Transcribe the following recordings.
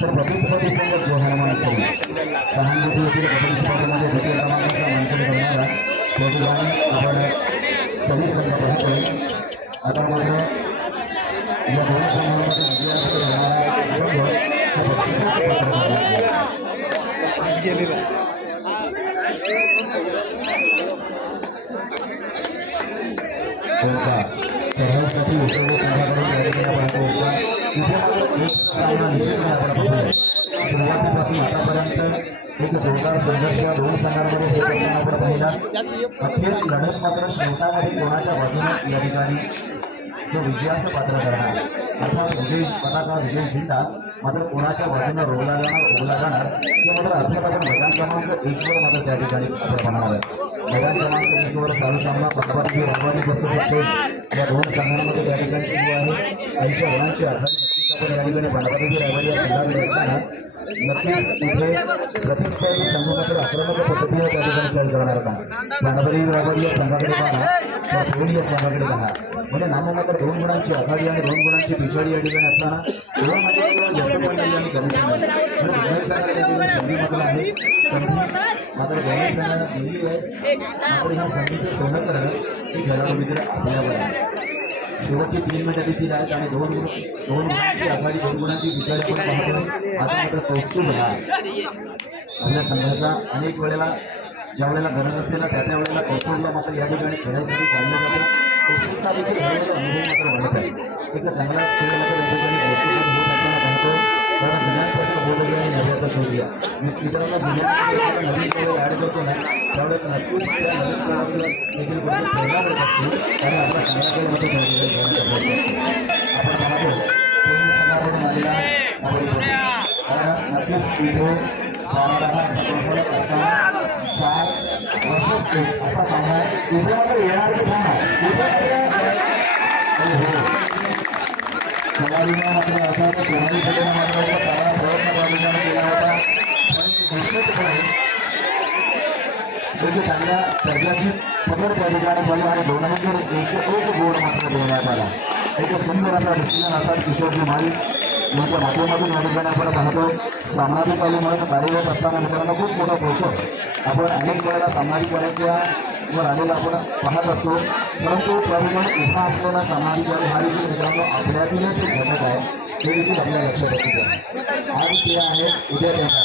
तर प्रतिस्पर्धी संघ जो हनुमान असेल सहानुभूती येथील प्रतिस्पर्धेमध्ये द्वितीय क्रमांकाचा मानकरी करणारा त्या ठिकाणी आपण सव्वीस संघ पाहतोय। आता मात्र या दोन संघांमध्ये विजयास येणारा संघ चढाईसाठी उत्सव संघाकडे पाहतो होता। तिथे मात्र एक सामना निश्चितपणे आपण पाहतोय। सुरुवातीपासून आतापर्यंत एक जोरदार संघर्ष या दोन संघांमध्ये होत असताना आपण पाहिला। अखेर लढत मात्र शेवटामध्ये कोणाच्या बाजूने या ठिकाणी जो विजयाचं पात्र करणार अर्थात विजय पताका विजय झेंडा मात्र कोणाच्या बाजूने रोवला जाणार ते मात्र अर्थात आपण मैदान क्रमांक 1 वर मात्र त्या ठिकाणी आपण पाहणार आहे। मैदान क्रमांक 1 वर चालू सामना पंधरावी रंगवानी बस सत्तेल या दोन संघांमध्ये त्या ठिकाणी सुरू आहे। 80 रनांची आघाडी या ठिकाणी पंधरावी रायवाडी या संघाकडे असताना नक्कीच इथे प्रतिस्पर्धी संघ मात्र आक्रमक पद्धतीने त्या ठिकाणी खेळ करणार होता। पंधरावी रायवाडी या संघाकडे पाहा तर धोनी या संघाकडे पहा म्हणजे नाममात्र 2 गुणांची आघाडी आणि 2 गुणांची पिछाडी या ठिकाणी असताना दोन मध्ये जास्त पडलेली आणि कमी संधी मात्र आहे। संधी मात्र दोन्ही संघांना दिली आहे मात्र ह्या संधीचं सोनं करणं ही खेळाडू मित्र आपल्यावर आहे। शेवटची 3 मिनिटं देखील आहेत आणि 2 गुणांची आघाडी 2 गुणांची पिछाडी आपण पाहतो। आता मात्र कौस्तुभ हा आपल्या संघाचा अनेक वेळेला ज्या वेळेला गरज असलेला त्या वेळेला कौस्तुभला मात्र या ठिकाणी खेळायसाठी काढलं जातं। कौस्तुभचा देखील अनुभव मात्र वाढत आहे। एक चांगला खेळ मात्र या ठिकाणी कौस्तुभ होत असताना पाहतोय। कारण जुन्यांपासून बोलवली आणि नव्याचा शोध घ्या मित्रांना जुन्या नवीन खेळ ॲड करतो ना त्यावेळेस नक्कीच त्या नवीन खेळाडूला देखील प्रेरणा मिळत असते आणि आपला चांगला खेळ मध्ये घेण्याचा आपण पाहतो समाधान आलेला कारण नक्कीच इथे फरक असताना 4 वर्षच असा सामना आहे। इथे मात्र येणार की खेळाडूंना मात्र अर्थात सोनाली खेळाडूंना मात्र चांगला प्रयत्न खेळाडूंना केला होता परंतु निश्चितपणे एक चांगल्या दर्जाची पकड त्या ठिकाणी झाली आणि दोघांनी एक गोड मात्र देण्यात आला। एक सुंदर असा डिसिजन अर्थात किशोरजी माळी यांच्या माध्यमातून या ठिकाणी आपण पाहतो। सामनाधिकारी म्हणून कार्यरत असताना मित्रांनो खूप मोठा पोषक आपण अनेक वेळेला सामनाधिकाऱ्यांच्या वर आलेला आपण पाहत असतो परंतु त्या ठिकाणी उभा असलेला सामनाधिकारी हा देखील मित्रांनो आपल्यातीलच एक घटक आहे हे देखील आपल्या लक्षात येते आज ते आहे उद्या देणार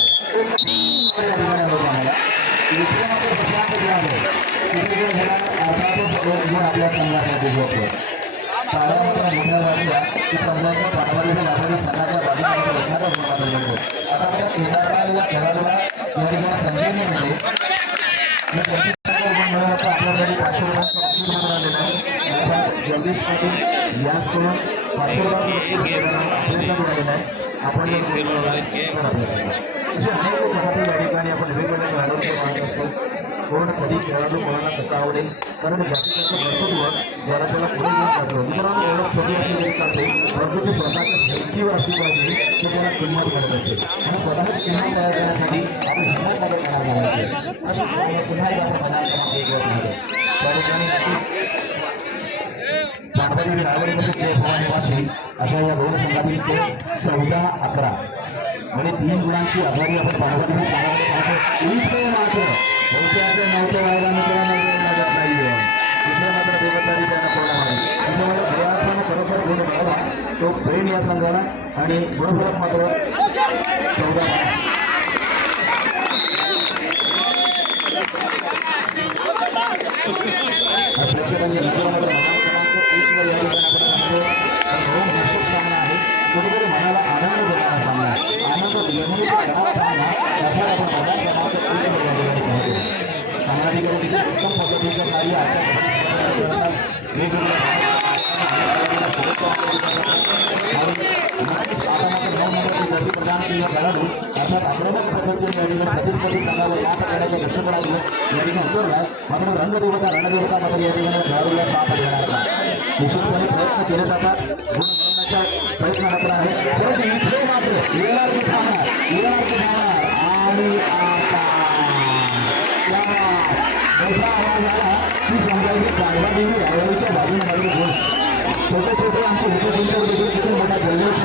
अर्थातच आपल्या संघासाठी जोडतो साड्या मात्र मोठ्या वाटल्या की संघाच्या पाठवाडीच्या लाभाडी संघाच्या बाजूला एखादा गुण मात्र जोडतो। आता मला येणाऱ्या या खेळाडूला या ठिकाणी संधी मिळते आपल्यासाठी 500 रुपयांचं मात्र आलेलं आहे। जगदीश पाटील यांकडून 500 रुपयांचं आपल्यासाठी आलेलं आहे। आपण जे अनेक जगातील या ठिकाणी आपण वेगवेगळ्या खेळाडूंचं पाहत असतो कोण कधी खेळाडू कोणाला कसा आवडेल कारण जास्तीचं कर्तृत्व ज्याला त्याला पुढे घेत असतो मित्रांनो एवढं छोटी अशी तरी चालते परंतु ती स्वतःच्या धर्तीवर असली पाहिजे की त्याला किंमत मिळत असते आणि स्वतःची किंमत तयार करण्यासाठी आपण हिंमत मध्ये करायला पाहिजे। अशी पुन्हा एकदा आपण मैदान क्रमांक 1 वर पाहतो त्या ठिकाणी नक्कीच पाठवाडी रायवाडी तसेच जयभवानी निवासी अशा या दोन संघातील 14-11 म्हणजे 3 गुणांची आघाडी आपण पाठवाडी सांगायला इथे मात्र बहुतेक नव्हतं व्हायला मित्रांनो लागत नाही इथे मात्र देवतारी त्यांना पडला नाही इथे मला प्रयत्न खरोखर गुण मिळाला तो प्रेम या संघाला आणि गुणफलक मात्र 14 प्रेक्षकांनी मात्र सामना आहे कुठेतरी मनाला आनंद देणारा सामना आनंद देणारा सामना सामनाधिकारी देखील उत्तम पद्धतीचं कार्य आजच्या जशी प्रदान केलेला खेळाडू अर्थात आक्रमक पद्धतीने प्रतिस्पर्धी संघावर मात करण्याच्या दृष्टिकोनातून या ठिकाणी उतरला मात्र रणदेवता मात्र या ठिकाणी खेळाडूला साथ देणार निश्चितपणे प्रयत्न केले जातात गुण मिळवण्याच्या प्रयत्न मात्र आहे परंतु इथे मात्र आणि मोठा आवाज आला की समजायची काळवादेवी रायवाडीच्या बाजूने मागे बोल छोटे छोटे आमचे उपजिल्ह्यावर देखील किती मोठा जल्लोष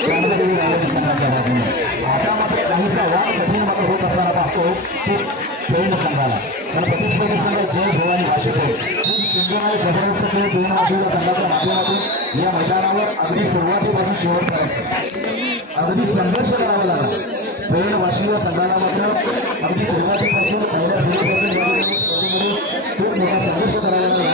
त्यामध्ये रायवाडी संघाला. कारण प्रतिस्पर्धी संघ जय भवानी वाशीपेठ खूप सुंदर आणि जबरदस्त खेळ दोन वाशीच्या संघाच्या माध्यमातून या मैदानावर अगदी सुरुवातीपासून शेवटपर्यंत अगदी संघर्ष करावा लागला. पेण वाशी या संघाला मात्र अगदी सुरुवातीपासून पहिल्या फेरीपासून या स्पर्धेमध्ये खूप मोठा संघर्ष करावा लागला.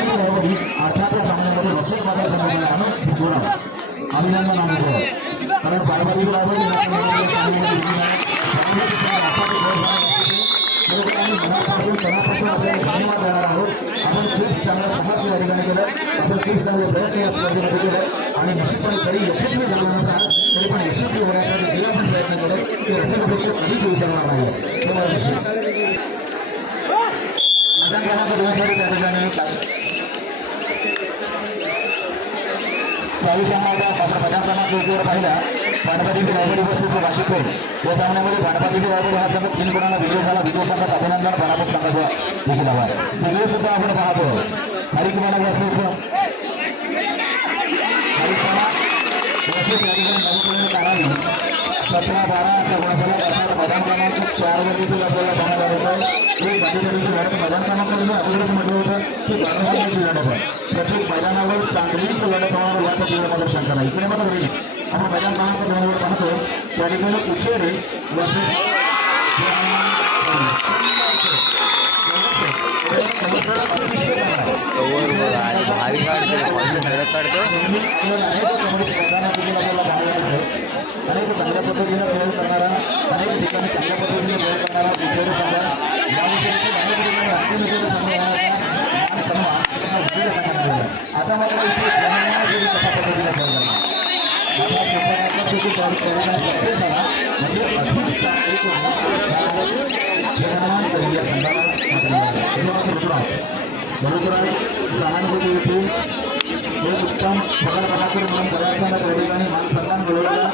तो अगदी अर्थात या सामन्यामध्ये रक्षक माझ्या संघाला अभिनंदन आहे. कारण पारंपरिक मनापासून तनापासून आपल्याला धन्यवाद देणार आहोत. आपण खूप चांगला समाज या ठिकाणी केलं. आपण खूप चांगले प्रयत्न या स्पर्धेमध्ये केले आणि निश्चितपणे जरी यशस्वी झालो नसाल तरी पण यशस्वी होण्यासाठी जे आपण प्रयत्न केले ते रसिकपेक्षा कधीच विसरणार नाही. हे मला निश्चित मैदान क्रमांक 2 साठी त्या ठिकाणी चालू सामना आपण मैदान क्रमांक 1 वर पाहिला. पाणपाती रायगडी वर्सेस वाशीपेठ या सामन्यामध्ये पाणपाती रायगडी हा संघ 3 गुणांना विजय झाला. विजय संघात अभिनंदन पराभव संघाचा देखील आभार. तिकडे सुद्धा आपण पाहतो खारीकमाना वर्सेस तारावी 17-12 असा गुणफलक अर्थात मैदान क्रमांक 4 वर देखील आपल्याला पाहायला मिळतं. एक बाकीच्या लढत मैदान क्रमांक अगोदरच म्हटलं होतं की बारावीची लढत आहे. प्रत्येक मैदानावर चांगलीच लढत होणार या पद्धतीने मात्र शंका नाही. इकडे मात्र घरी आपण मैदान क्रमांक 2 वर पाहतो त्या ठिकाणी उचेडे वर्सेस भारी काढतो अनेक चांगल्या पद्धतीने खेळ करणारा अनेक ठिकाणी चांगल्या पद्धतीने खेळ करणारा उचेडे संघ आता मात्र इथे कशा पद्धतीने खेळ करणार सक्सेस झाला म्हणजे या संघाला सहानुभूती येथील एक उत्तम पगार पदाकर म्हणून बऱ्याचशा त्या ठिकाणी मान सन्मान मिळवलेला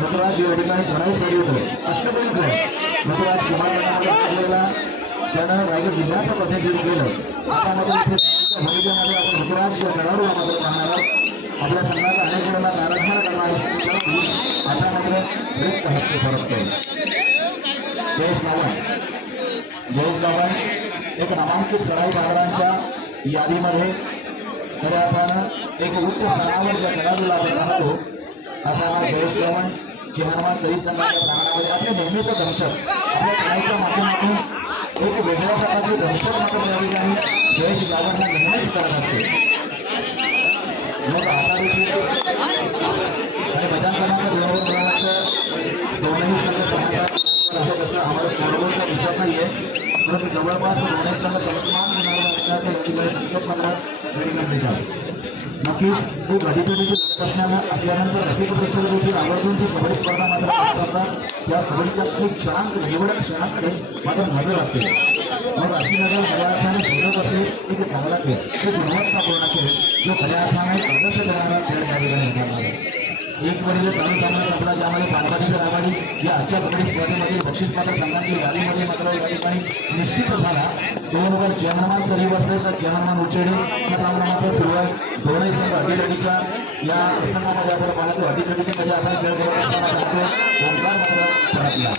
ऋतुराज या ठिकाणी चढाई सरी होतो. अष्टपैकी खेळ ऋतुराज कुमार गटामध्ये त्यानं रायगड जिल्ह्याचं प्रतिनिधित्व केलं. आता मात्र इथे भूमिकेमध्ये आपण ऋतुराज या खेळाडूला मात्र पाहणार आहोत. आपल्या संघाचा अनेक वेळेला नाराजगार करणार आता मात्र रिक्त हस्ते फरकतो. जयेश गावण एक नामांकित चढाई बाजारांच्या यादीमध्ये खऱ्या अर्थानं एक उच्च स्थानावर ज्या खेळाडूला आपण पाहतो असा हा जयेश गावण चिहानमान सही संघाच्या प्रांगणामध्ये आपल्या नेहमीचं दहशत आपल्या खेळाच्या माध्यमातून एक वेगळ्या प्रकारची दहशत मात्र त्या ठिकाणी जयेश गावणला नेहमीच करत असते. मग आता देखील आणि मैदान क्रमांक 2 वर मला वाटतं दोनही संघ समाजात आहे तसं आम्हाला स्कोरबोर्डचा विश्वास नाही आहे. परंतु जवळपास दोन्ही संघ समसमान गुणांवर असल्याचं या ठिकाणी संकेत मात्र मिळतात. नक्कीच ही गाडीपेटीची लढत असल्यानंतर रसिक प्रेक्षक देखील आवर्जून ती कबड्डी स्पर्धा मात्र करतात. त्या कबड्डीच्या काही क्षणांक निवडक क्षणांकडे मात्र नजर असते. मग अशी नजर खऱ्या अर्थाने शोधत असते की ते चांगला खेळ ते गुणवत्तापूर्ण खेळ जो खऱ्या अर्थाने आदर्श करणारा खेळ या ठिकाणी करणार आहे. एक वरील चालू सामना संपला ज्यामध्ये पाणपाती रायवाडी या आजच्या कबड्डी स्पर्धेमध्ये बक्षीसपात्र संघांची यादीमध्ये मात्र या ठिकाणी निश्चित झाला. 2 वर जनमान सरी वर्सेस जनमान उचेडे हा सामना मात्र सुरू आहे. दोन्ही संघ अटीतटीच्या या प्रसंगामध्ये आपण पाहतो. अटीतटीमध्ये आपण खेळ करत असताना पाहतो ओंकार मात्र परतला.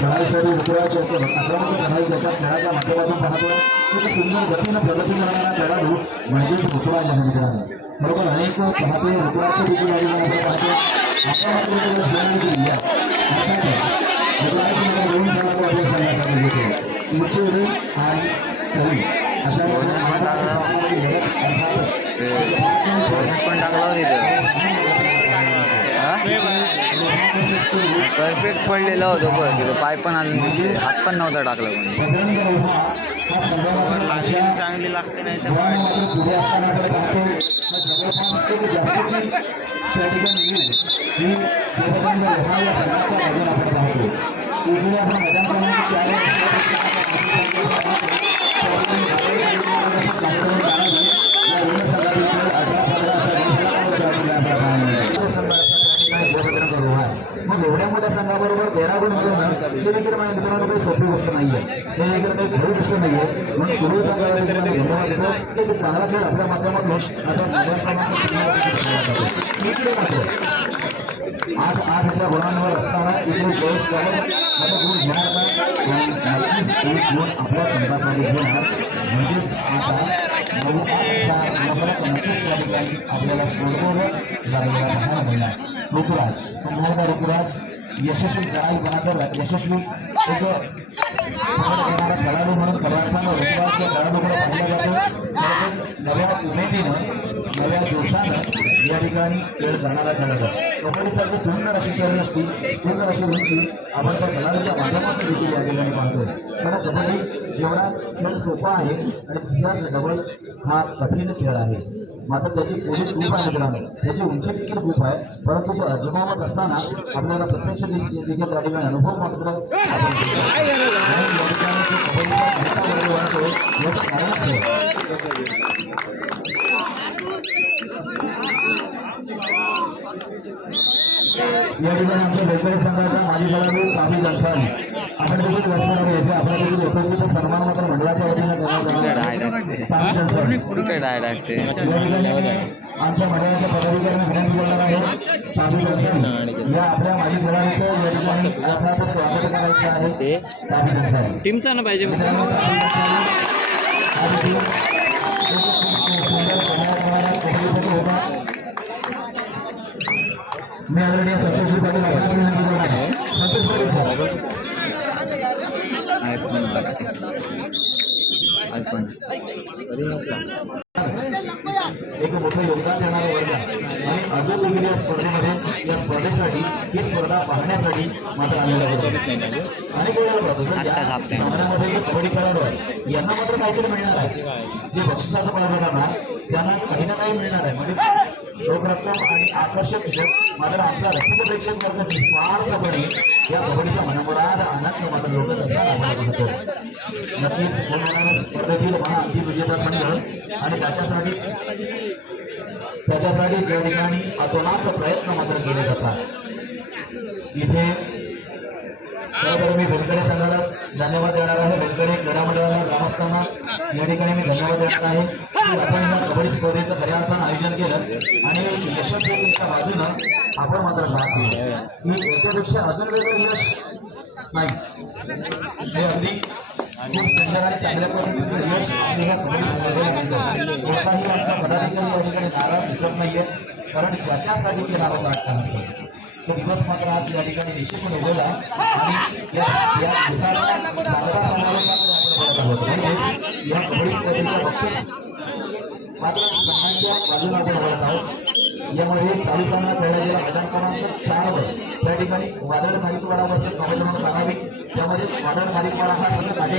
चढाईसाठी ऋतुराज आक्रमक चढाई ज्याच्या खेळाच्या माध्यमातून पाहतो खूप सुंदर गतीनं प्रगती करणारा खेळाडू म्हणजेच ऋतुराज या मित्रांनो. बरोबर अनेक पाहतो ऋतुराजच्या देखील आपण पाहतो. आपण मात्र ऋतुराज दिली ऋतुराज दोन खेळाडू आपल्या संघासाठी घेतो उचेडे आणि सरी अशा परफेक्ट पडलेला होतो बरं तिथं पाय पण आणून दिसते हात पण नव्हता टाकला पण चांगली लागते नाही मग एवढ्या मोठ्या संघाबरोबर 13 गुण मिळवणं देखील माझ्या मित्रांनो काही सोपी गोष्ट नाहीये, हे देखील काही खरी गोष्ट नाहीये. म्हणून पूर्वी सांगायला देखील आम्ही धन्यवाद देतो की ते चांगला खेळ आपल्या माध्यमातून आता आठच्या गुणांवर असताना इथे जयेश काळे आता गुण घेणार का? नक्कीच एक गुण आपल्या संघासाठी घेणार. म्हणजेच आता 9-8 नक्कीच त्या ठिकाणी आपल्याला स्कोरबोर्ड लागलेला पाहायला मिळणार. ऋतुराज पुन्हा ऋतुराज यशस्वी चढाईपणाकर यशस्वी एक करणारा खेळाडू म्हणून सर्वांना ऋतुराज या खेळाडूकडे पाहिला जातो. नव्या उमेदीनं नव्या जोशानं या ठिकाणी खेळ करणारा खेळाडू कबड्डीसारखी सुंदर अशी शरीरयष्टी सुंदर अशी उंची आपण त्या खेळाडूच्या माध्यमातून देखील या ठिकाणी पाहतोय. कारण कबड्डी जेवढा खेळ सोपा आहे आणि तिथलाच डबल हा कठीण खेळ आहे. मात्र त्याची खोली खूप आहे मित्रांनो, त्याची उंची देखील खूप आहे. परंतु ते अजमावत असताना आपल्याला प्रत्यक्ष देखील त्या ठिकाणी अनुभव मात्र आपण घेतो. आणि या ठिकाणी जो कबड्डीचा घटका वर्ग वाढतोय याचं कारणच आहे. या ठिकाणी आमच्या वेगवेगळ्या संघाचा माजी खेळाडू काबी जलसानी आपण देखील व्यासपीठावर यायचे. आपल्या देखील यथोचित सन्मान मात्र मंडळाच्या वतीने करण्यात येणार आहे. काबी जलसानी या ठिकाणी आमच्या मंडळाच्या पदाधिकाऱ्यांना विनंती करणार आहे. काबी जलसानी या आपल्या माजी खेळाडूचं या ठिकाणी यथार्थ स्वागत करायचं आहे. काबी जलसानी टीमचा ना पाहिजे मी ऑलरेडी संतोष पाटील आपल्याला विनंती करणार आहे. संतोष पाटील सर एक मोठं योगदान देणारं वर्ग आणि अजून देखील या स्पर्धेमध्ये या स्पर्धेसाठी ही स्पर्धा पाहण्यासाठी मात्र आलेला होता. आणि सामन्यामध्ये जे कबड्डी खेळाडू आहे यांना मात्र काहीतरी मिळणार आहे. जे बक्षिसाचं पडलं करणार त्यांना काही ना काही मिळणार आहे. म्हणजे रोख रक्कम आणि आकर्षक विषय मात्र आपला रसिक प्रेक्षक वर्ग निस्वार्थपणे या कबड्डीच्या मनमुराद आनंद मात्र लोक असताना पाहतो. नक्कीच होणाऱ्या स्पर्धेतील मला अंतिम विजेता संघ आणि त्याच्यासाठी ज्या ठिकाणी अतोनात प्रयत्न मात्र केले जातात. इथे खरं मी वेंकटे संघाला धन्यवाद देणार आहे. वेंकटे क्रीडा मंडळाला ग्रामस्थांना या ठिकाणी मी धन्यवाद देणार आहे की आपण या कबड्डी स्पर्धेचं खऱ्या अर्थानं आयोजन केलं आणि यशस्वीच्या बाजूनं आपण मात्र साथ दिली की याच्यापेक्षा अजून वेगळं यश नाही. हे अगदी खूप सुंदर आणि चांगल्या पद्धतीचं यश आपल्या ह्या कबड्डी स्पर्धेला मिळतं. कोणताही आमचा पदाधिकारी या ठिकाणी नाराज दिसत नाहीये, कारण ज्याच्यासाठी केला होता अट्टाहास तो दिवस मात्र आज या ठिकाणी निश्चितपणे उगवला आणि या दिवसाला साजरा समारंभामध्ये आपण बोलत आहोत. म्हणजे या कबड्डी स्पर्धेच्या बक्षीस मात्र संघांच्या बाजूला आपण बोलत आहोत. यामध्ये चालू सामना खेळला गेला मैदान क्रमांक 4 वर त्या ठिकाणी वादळ खारीकवाडा वर्सेस नवजवान कानावी. त्यामध्ये वादळ खारीकवाडा हा सगळं माझ्या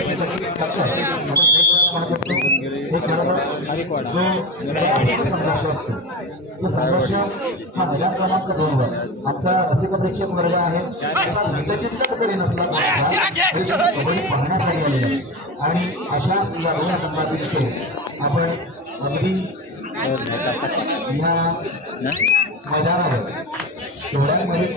संघर्ष असतो. तो संघर्ष हा मैदान क्रमांक 2 वर आमचा रसिक प्रेक्षक वर्ग आहे. हितचिंतक जरी नसला कबड्डी पाहण्यासाठी आलेला आणि अशाच या दोन संघातील खेळ आपण अगदी या मैदानावर डोळ्यांमध्ये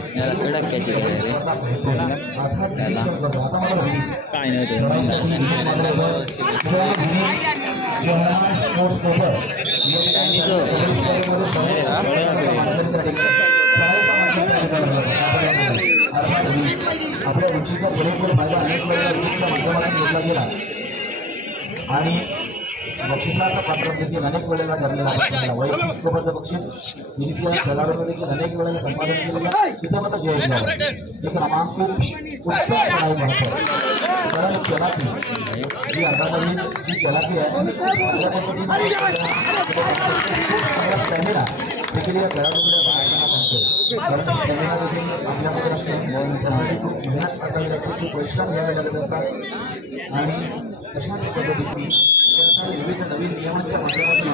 स्पोर्ट्स पेपर आपल्या उंचीचा पुरेपूर फायदा अनेक वेळेला रीलच्या माध्यमातून घेतला गेला आणि बक्षिसाचा पात्र देखील अनेक वेळेला ठरलेला आहे. वैयक्तिक स्कोपाचं बक्षीस विविध खेळाडूंनी देखील अनेक वेळेला संपादन केलेलं तिथे मात्र जयेश झालं. एक नामांकित उत्तम पढाई म्हणतो. कारण चलाकी जी अर्थातली जी चलाकी आहे चांगल्या पद्धतीने स्टॅमिना देखील या खेळाडूकडे बाळगताना पाहतो. कारण स्टॅमिना देखील आपल्यामध्ये असतो. त्यासाठी खूप मेहनत असावी लागते, खूप परिश्रम घ्यावे लागत असतात आणि तशाच पद्धतीने विविध नवीन नियमांच्या माध्यमातून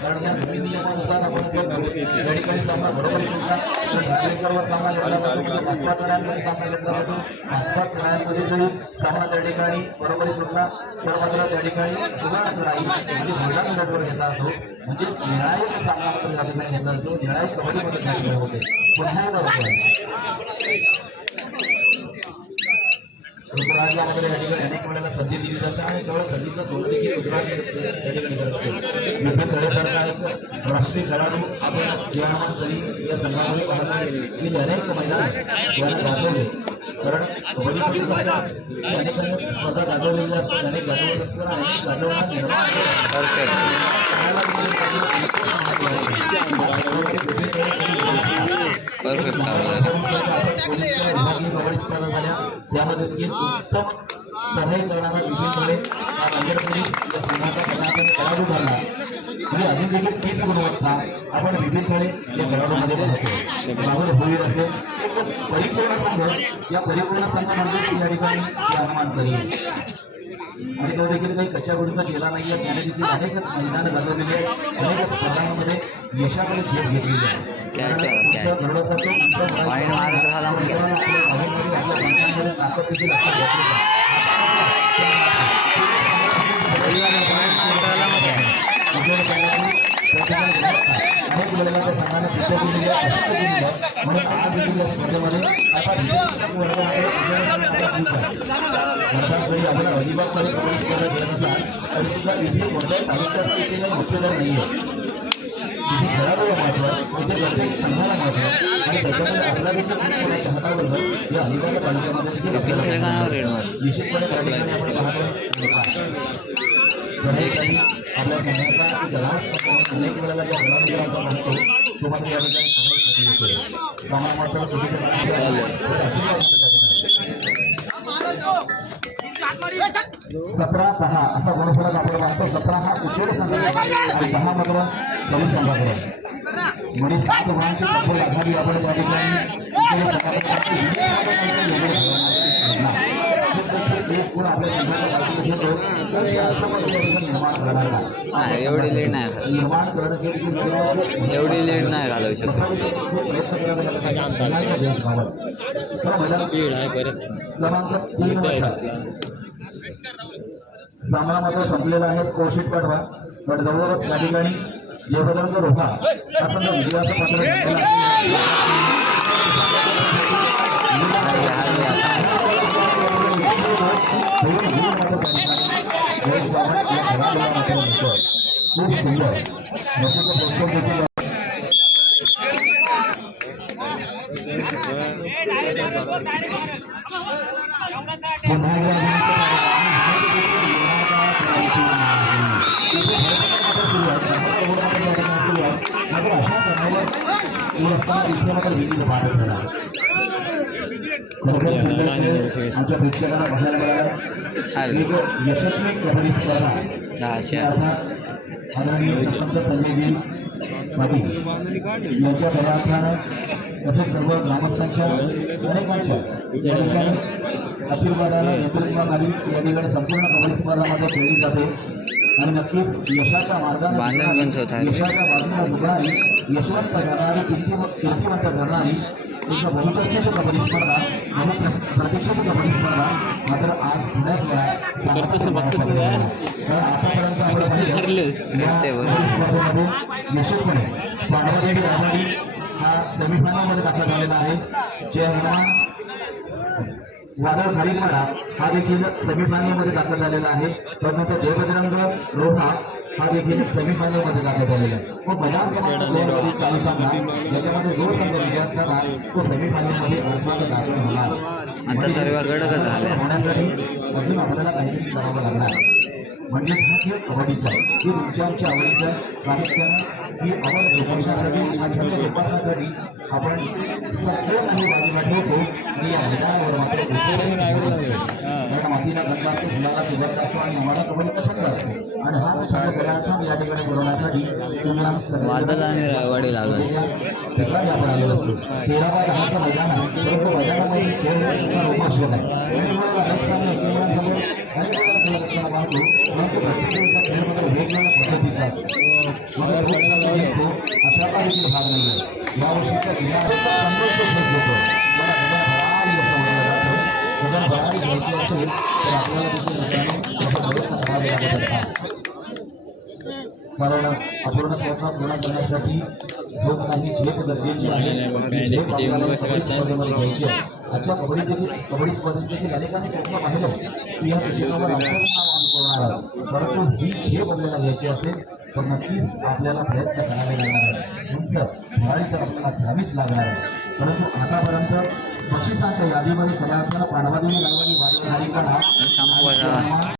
कारण या नवीन नियमानुसार आपण या ठिकाणी सामना बरोबर सुद्धा ड्रायव्हरवर सामना घेतला जातो. 5-5 चढायांमध्ये सामना घेतला जातो. 5-5 चढायांमध्ये जरी सामना त्या ठिकाणी बरोबरी सुटला तर मात्र त्या ठिकाणी सुधारणा चढाई म्हणजे मैदान गटवर घेतला जातो. म्हणजे निर्णायक सामना मात्र त्या ठिकाणी घेतला जातो. निर्णायक कबड्डीमध्ये त्या ठिकाणी होते. पुन्हा एकदा खेळामध्ये या ठिकाणी अनेक वेळेला संधी दिली जाते आणि केवळ संधीचं सोनं देखील उद्घाटन या ठिकाणी करत असते. विपिन तळेसारखा एक राष्ट्रीय खेळाडू आपण जीवनात जरी या संघामध्ये पाहतो की अनेक मैदान याला गाजवले. कारण कबड्डी अनेकांनी स्पर्धा गाजवलेली असतात, अनेक गाजवत असताना अनेक गाजवणार निर्माण परफेक्ट कबड्डी स्पर्धा झाल्या त्यामध्ये एक उत्तम चढाई करणारा विपिन तळे हा नगर पोलीस या संघाचा खेळाडू ठरला. म्हणजे अजून देखील तीच गुणवत्ता आपण विपिन तळे या खेळाडूमध्ये पाहतो. राहुल भोईर असेल एक परिपूर्ण संघ, या परिपूर्ण संघामध्ये या ठिकाणी हनुमान चरी आणि तो देखील काही कच्च्या गोडीचा केला नाहीये. त्याने देखील अनेकच मैदानं गाजवलेली आहेत, अनेक स्पर्धांमध्ये यशाकडे झेप घेतलेली आहे. वाईन मारत राहिला म्हणजे ताकद देखील अनेक वेळेला त्या संघाने सिद्ध केलेली आहे म्हणून आज देखील या स्पर्धेमध्ये जरी आपण अलिबागमध्ये कबड्डी स्पर्धा खेळत असाल तरी सुद्धा इथे कोणत्याही साहित्य स्थितीला मुख्यदार नाही आहे. इथे खेळाडूला महत्व, इथे प्रत्येक संघाला महत्व आणि त्याच्यामध्ये आपला देखील कोणा चाहतावर्ग या अलिबाग तालुक्यामध्ये देखील निश्चितपणे त्या ठिकाणी आपण पाहतो. चढाईसाठी आपल्या संघाचा दलास अनेक वेळेला ज्या खेळाडूला आपण म्हणतो तो मात्र या ठिकाणी चढाईसाठी येतो. सामान मात्र कुठेतरी 17-10 असा गुणफलक आपण पाहतो. 17 हा उचेड संघाकडे आणि 10 मात्र कमी संघाकडे म्हणजे 7 गुणांची कपूर आघाडी आपण त्या ठिकाणी उचेड संघाकडे एक गुण आपल्या संघाच्या बाजूने घेतो तर अशा पद्धतीने निर्माण करणार नाही. एवढी लीड नाही निर्माण करणं हे एवढी लीड नाही घालवू शकत. क्रमांक 3 सामना मात्र संपलेला आहे. स्कोरशीट पाठवा पण जवळच त्या ठिकाणी जयभद्रांचा रोखा हा संघ विजयाचं पात्र खूप सुंदर पुन्हा मात्र अशा समोर असताना इथे मात्र विधी पाठ असणार आमच्या प्रेक्षकांना बघायला मिळाला एक यशस्वी कबड्डी स्पर्धा आदरणीय सरपंच संजयजी पाटील यांच्या प्रयत्नानं तसेच सर्व ग्रामस्थांच्या अनेकांच्या या ठिकाणी आशीर्वादानं नेतृत्वाखाली या ठिकाणी संपूर्ण कबड्डी स्पर्धामध्ये खेळली जाते आणि नक्कीच यशाच्या मार्गाने यशाच्या बाजूला उभारणारी यशवंत करणारी कीर्तिवंत करणारी एक बहुचर्चित कबड्डी स्पर्धा प्रतीक्षित कबड्डी स्पर्धा मात्र आज थोड्याच वेळात आतापर्यंत आपण स्पर्धेमध्ये निश्चितपणे पांडवदेवी राजवाडी हा सेमीफायनलमध्ये दाखल झालेला आहे. जय हनुमान वादळ खारीपाडा हा देखील सेमीफायनलमध्ये दाखल झालेला आहे. त्यानंतर जय बजरंग रोहा हा देखील सेमीफायनलमध्ये दाखल झालेला आहे. तो मैदान क्रमांक चालू सामना याच्यामध्ये जो संघ विजयात करणार तो सेमीफायनलमध्ये अर्थात दाखल होणार. आता सर्व गडगड झाले होण्यासाठी अजून आपल्याला काहीतरी करावं लागणार. म्हणजेच हा खेळ कबड्डीचा आहे की तुमच्या आमच्या आवडीचा प्रामुख्यानं ही आवड जोपासण्यासाठी हा छंद जोपासण्यासाठी आपण सगळे काही बाजूला ठेवतो आणि या मैदानावर मात्र मातीला गंध असतो, फुलाला सुगंध असतो आणि आम्हाला कबड्डीचा छंद असतो आणि हा जो छंद करायचा या ठिकाणी बनवण्यासाठी तुम्हाला वाढी लागली ठिकाणी आपण आलेलो असतो. 13x10चं मैदान आहे परंतु मैदानामध्ये खेळ आवश्यक आहे. अनेक वेळेला अनेक सामने एकमेकांसमोर अनेक वेळेला खेळत असताना पाहतो परंतु प्रत्येक खेळ मात्र वेगवेगळ्या पद्धतीचा असतो. जिंकतो अशा देखील भाग नाही आहे. यावर्षीच्या जिल्ह्यात संघर्ष खेळ होतो मला भरारी असं म्हटलं जातं. भरारी घ्यायची असेल तर आपल्याला देखील प्रयत्न करावे लागत असतात कारण अपूर्ण स्वप्न पूर्ण करण्यासाठी झोप नाही, झेप गरजेची आहे. ही झेप आपल्याला या कबड्डी स्पर्धेमध्ये घ्यायची आहे. आजच्या कबड्डी स्पर्धेत देखील अनेकांनी स्वप्न पाहिलं की या क्षेत्रावर आमचंच नाव आम्ही करणार आहोत. परंतु ही झेप आपल्याला घ्यायची असेल तर नक्कीच आपल्याला प्रयत्न करावे लागणार आहे. उंच खेळाडी तर आपल्याला घ्यावीच लागणार आहे. परंतु आतापर्यंत बक्षिसांच्या यादीमध्ये खऱ्या अर्थानं पांडवादेवी गावाची वारी का नाव संपवायचा